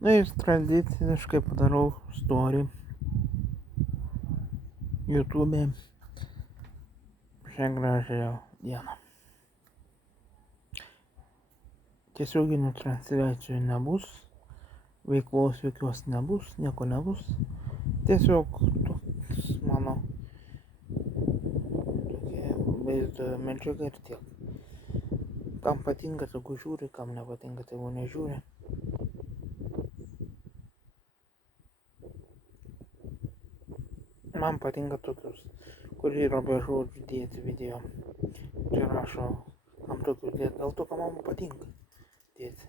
Na ir tradiciškai padarau story YouTube šią gražią dieną. Tiesioginių transliacijų nebus, veiklos jokios nebus, nieko nebus. Tiesiog toks mano tokia vaizdo medžiaga ir tiek. Kam patinka, tegu žiūri, kam nepatinka, tegu nežiūri. Man patinka tokius, kur yra be žodžių dėti video. Čia rašo, kam tokius dėti, dėl to, ką man patinka dėti.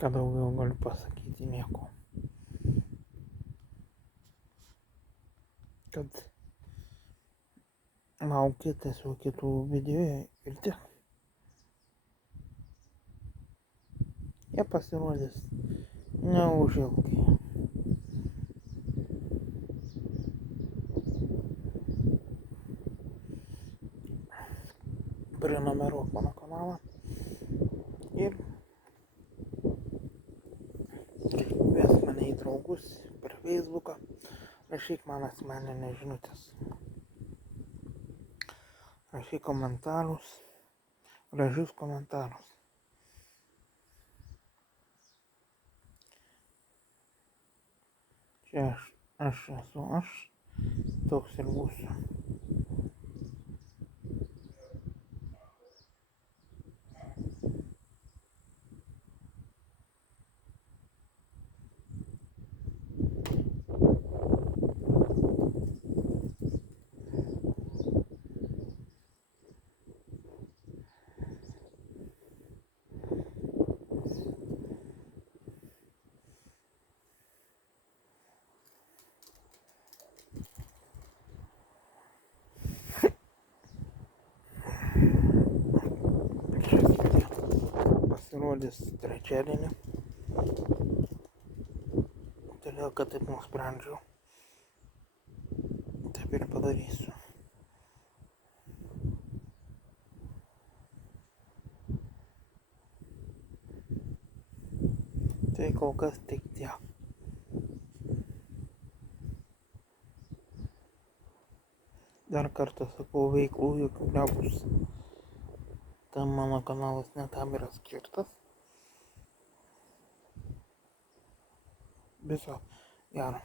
Ką daugiau galiu pasakyti, nieko. Kad laukit tiesiog kitų video ir tiek. Jie pasirodys neužilgai. Prenumeruok mano kanalą ir kvies mane į draugus per Facebooką, rašyk man asmeninės žinutės, rašyk komentarus, gražius komentarus. Čia aš esu aš, toks ir būsiu. Šis video pasirodys trečiadienį, todėl kad taip nusprendžiau, taip ir padarysiu. Tai kol kas tik tiek. Dar kartą sakau, veiklų jokių nebus. Tam mano kanalas netam yra skirtas. Viso gero.